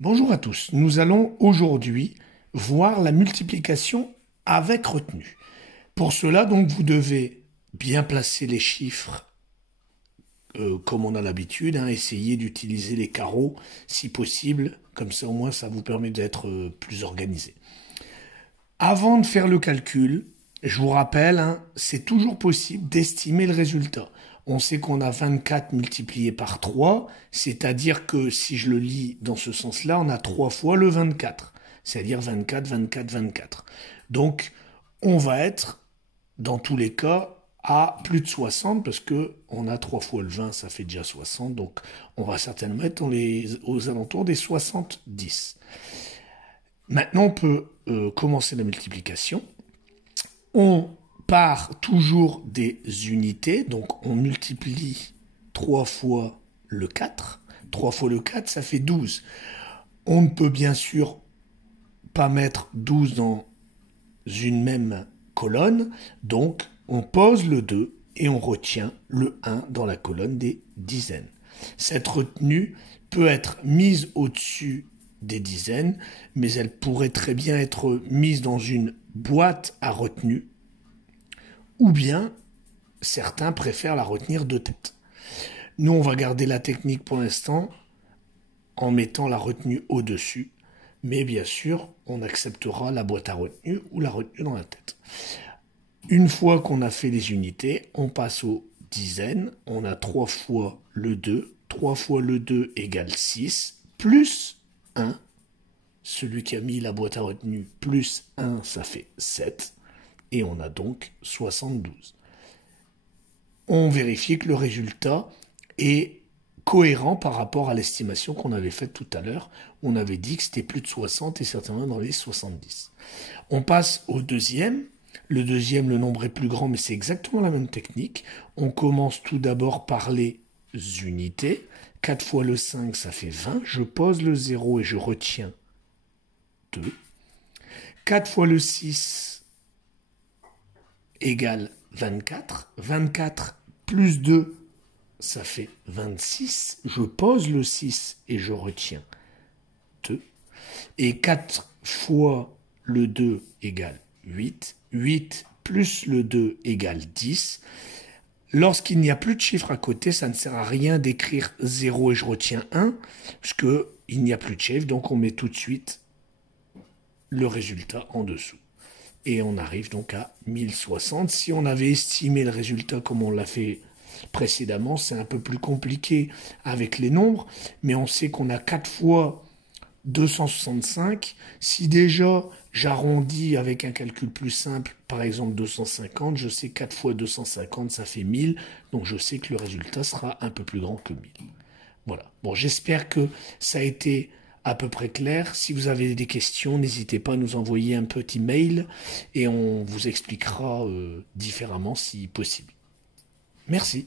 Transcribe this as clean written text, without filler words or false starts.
Bonjour à tous, nous allons aujourd'hui voir la multiplication avec retenue. Pour cela, donc, vous devez bien placer les chiffres comme on a l'habitude, essayer d'utiliser les carreaux si possible, comme ça au moins ça vous permet d'être plus organisé. Avant de faire le calcul, je vous rappelle, c'est toujours possible d'estimer le résultat. On sait qu'on a 24 multiplié par 3, c'est-à-dire que si je le lis dans ce sens-là, on a 3 fois le 24, c'est-à-dire 24, 24, 24. Donc, on va être, dans tous les cas, à plus de 60, parce que on a 3 fois le 20, ça fait déjà 60, donc on va certainement être aux alentours des 70. Maintenant, on peut commencer la multiplication. On part toujours des unités, donc on multiplie 3 fois le 4. 3 fois le 4, ça fait 12. On ne peut bien sûr pas mettre 12 dans une même colonne, donc on pose le 2 et on retient le 1 dans la colonne des dizaines. Cette retenue peut être mise au-dessus des dizaines, mais elle pourrait très bien être mise dans une boîte à retenue, ou bien certains préfèrent la retenir de tête. Nous, on va garder la technique pour l'instant en mettant la retenue au-dessus, mais bien sûr, on acceptera la boîte à retenue ou la retenue dans la tête. Une fois qu'on a fait les unités, on passe aux dizaines. On a 3 fois le 2. 3 fois le 2 égale 6, plus 1. Celui qui a mis la boîte à retenue plus 1, ça fait 7. Et on a donc 72. On vérifie que le résultat est cohérent par rapport à l'estimation qu'on avait faite tout à l'heure. On avait dit que c'était plus de 60 et certainement dans les 70. On passe au deuxième. Le deuxième, le nombre est plus grand, mais c'est exactement la même technique. On commence tout d'abord par les unités. 4 fois le 5, ça fait 20. Je pose le 0 et je retiens 2. 4 fois le 6 égale 24. 24 plus 2, ça fait 26. Je pose le 6 et je retiens 2. Et 4 fois le 2 égale 8. 8 plus le 2 égale 10. Lorsqu'il n'y a plus de chiffres à côté, ça ne sert à rien d'écrire 0 et je retiens 1, puisqu'il n'y a plus de chiffres, donc on met tout de suite le résultat en dessous. Et on arrive donc à 1060. Si on avait estimé le résultat comme on l'a fait précédemment, c'est un peu plus compliqué avec les nombres, mais on sait qu'on a 4 fois 265. Si déjà j'arrondis avec un calcul plus simple, par exemple 250, je sais 4 fois 250, ça fait 1000, donc je sais que le résultat sera un peu plus grand que 1000. Voilà. Bon, j'espère que ça a été à peu près clair. Si vous avez des questions, n'hésitez pas à nous envoyer un petit mail et on vous expliquera différemment si possible. Merci.